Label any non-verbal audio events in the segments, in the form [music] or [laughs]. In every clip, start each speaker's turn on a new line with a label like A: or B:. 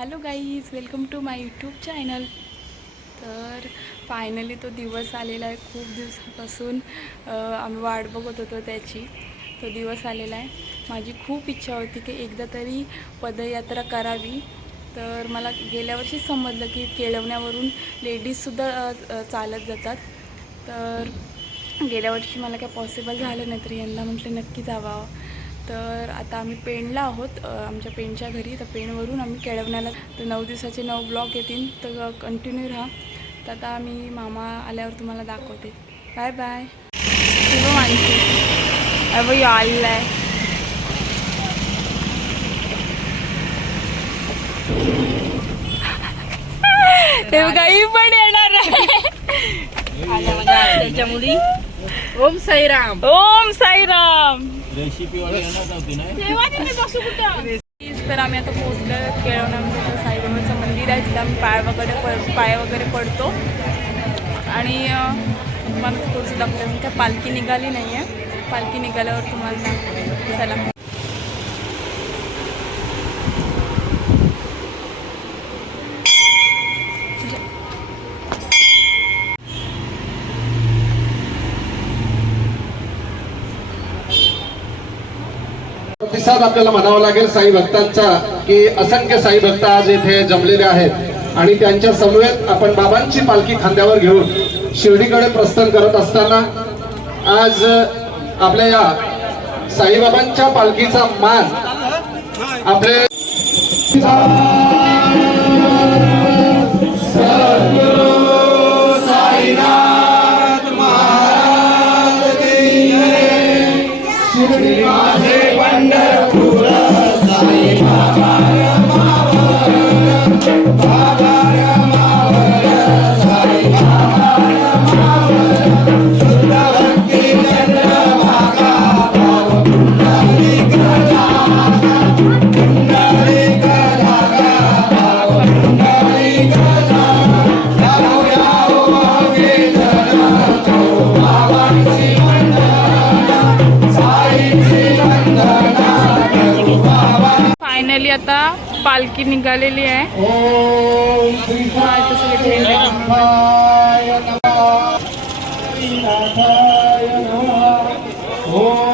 A: Hello guys welcome to my YouTube channel तर finally तो दिवस आलेला आहे. खूप दिवसापासून आम्ही वाट बघत होतो त्याची. तो दिवस आलेला आहे. माझी खूप इच्छा होती की एकदा तरी पदयात्रा करावी. तर मला गेल्या वर्षी समजलं की केळवण्यावरून लेडीजसुद्धा चालत जातात. तर गेल्या वर्षी मला काय पॉसिबल झालं नाही तर यंदा म्हटलं नक्की जावा. तर आता आम्ही पेणला आहोत आमच्या पेणच्या घरी. तर पेणवरून आम्ही केळवण्याला तर नऊ दिवसाचे नऊ ब्लॉग येतील. तर कंटिन्यू राहा. तर आता आम्ही मामा आल्यावर तुम्हाला दाखवते. बाय बाय किंवा माणसे अबो आलेला आहे हे [laughs] पण येणार आहे.
B: त्याच्या मुली. ओम साईराम.
A: ओम साईराम. तर आम्ही आता पोहोचलो केळवण्यामध्ये तर साईबाबाचं मंदिर आहे तिथं आम्ही पाय वगैरे पड पाय वगैरे पडतो. आणि तुम्हाला थोडंसं दाखवलं काय पालखी निघाली नाही आहे पालखी निघाल्यावर तुम्हाला चला.
C: धन्यवाद आपल्याला म्हणावा लागेल साई भक्तांचा की असंख्य साई भक्त आज येथे जमलेले आहेत. आणि त्यांच्या समवेत आपण बाबांची पालखी खांद्यावर घेऊन शिर्डीकडे प्रस्थान करत असताना आज आपल्या या साईबाबांच्या पालखीचा मान आपले
A: फायनली आता पालखी निघालेली आहे.
C: ओम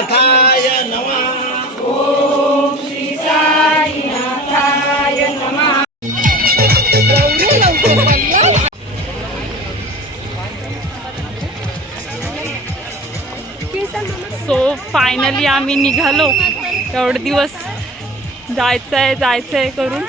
C: साईनाथाय नमः।
A: सो फायनली आम्ही निघालो. एवढे दिवस जायचं आहे जायचं आहे करून.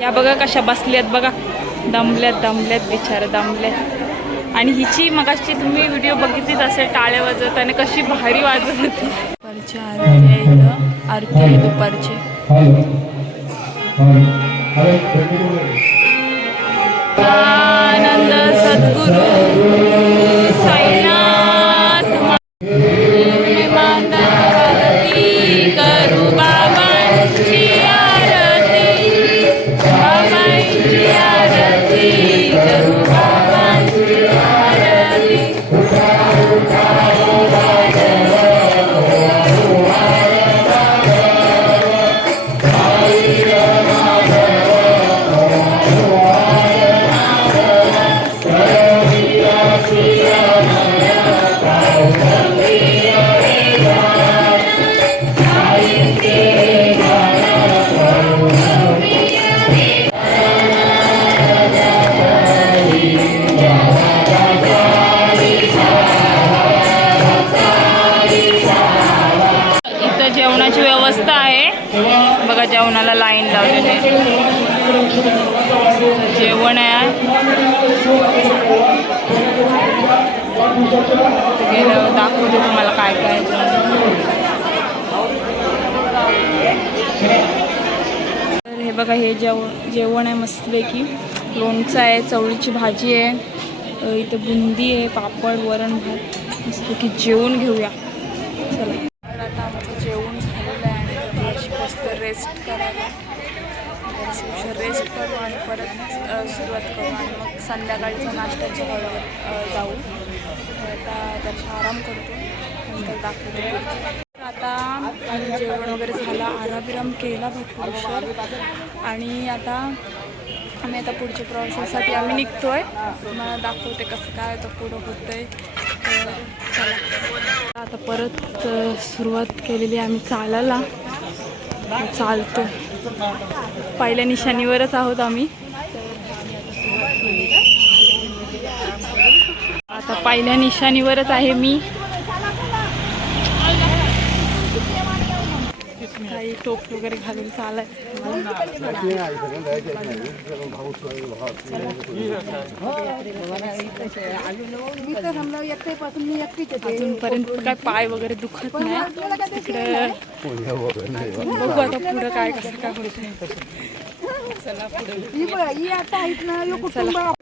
A: या बघा कशा बसल्यात बघा. दमल्यात दमल्यात बिचारा दमल्यात. आणि हिची मगाशी तुम्ही व्हिडिओ बघितलीच असेल टाळ्या वाजवत आणि कशी भारी वाजवत होती. दुपारची आरती आहे इथं. आरती आहे दुपारची. आनंद सद्गुरु. जेवणाला लाईन आलेले जेवण आहे. गेलं दाखवते तुम्हाला काय काय तर हे बघा हे जेव जेवण आहे मस्तपैकी. लोणचं आहे चवळीची भाजी आहे इथं बुंदी आहे पापड वरण भात. मस्तपैकी जेवून घेऊया. मस्त रेस्ट करायला. रेस्ट करू आणि परत सुरुवात करू आणि मग संध्याकाळच्या नाश्त्याच्या हॉलवर जाऊ. आता त्याचा आराम करतो. नंतर दाखवते आता आम्ही जेवण वगैरे झालं. आराम केला भरपूर आणि आता आम्ही आता पुढच्या प्रवासासाठी आम्ही निघतो आहे तुम्हाला दाखवते कसं काय तर पुढं होतंय. तर चला. आता परत सुरुवात केलेली आम्ही चालायला. चालतो पहिल्या निशाणीवरच आहोत आम्ही. आता पहिल्या निशाणीवरच आहे मी काही टोप वगैरे घालून चालायचं अजूनपर्यंत काय पाय वगैरे दुखत नाही. तिकडे बघू आता पुढं काय कसं काय होतं चला पुढे. चला.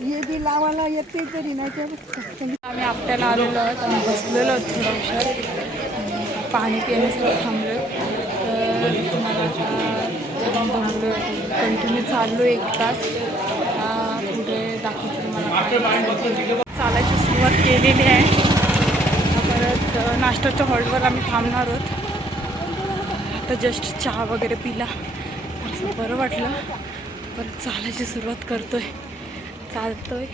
D: ये बी लावायला येते तरी नाही तर
A: आम्ही आपल्याला आलेलो आहोत बसलेलो आहोत थोडा हुशार पाणी पिण्यासाठी थांबलो तर तुम्हाला आता कंटिन्यू चाललो एक तास. पुढे दाखवतो तुम्हाला चालायची सुरुवात केलेली आहे. परत नाश्त्याच्या हॉलवर आम्ही थांबणार आहोत. आता जस्ट चहा वगैरे पिला. असं बरं वाटलं. परत चालायची सुरुवात करतोय. चालतोय.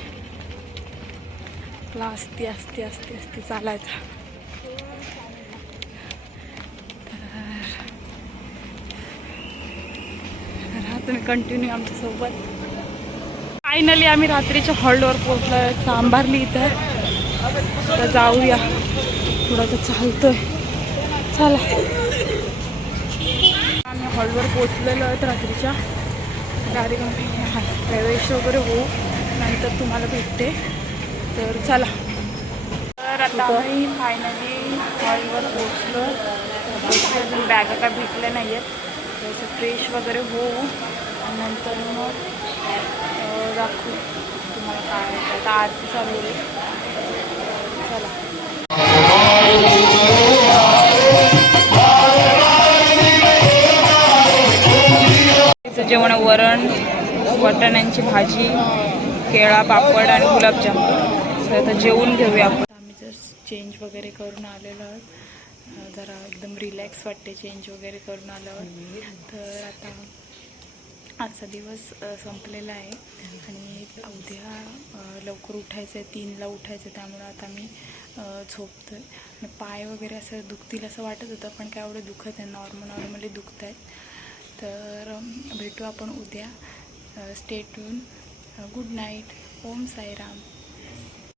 A: आपला असती असती असती असती चालायचा. तर राहा तुम्ही कंटिन्यू आमच्यासोबत फायनली आम्ही रात्रीच्या हॉल्डवर पोहोचलो सांभारली इथं. तर जाऊया. थोडं तर चालतोय. चला. हॉलवर पोचलेलो आहेत रात्रीच्या. गाडी प्रवेश वगैरे होऊ नंतर तुम्हाला भेटते. तर चला. तर आता आम्ही फायनली हॉलवर पोचलो अजून बॅगा काय भेटल्या नाही आहेत तसं फ्रेश वगैरे होऊ नंतर मग दाखवू तुम्हाला काय आता आरती चालू आहे वरण वटाण्यांची भाजी केळा पापड आणि गुलाबजाम. तर आता जेवून घेऊया आपण. आम्ही जर चेंज वगैरे करून आलेलो आहोत जरा एकदम रिलॅक्स वाटते चेंज वगैरे करून आल्यावर. तर आता आजचा दिवस संपलेला आहे. आणि उद्या लवकर उठायचं आहे तीनला उठायचं आहे त्यामुळं आता मी झोपतो आहे पाय वगैरे असं दुखतील असं वाटत होतं पण काय एवढं दुखत आहे नॉर्मल नॉर्मली दुखत आहेत तर भेटू आपण उद्या स्टेटून गुड नाईट ओम साईराम.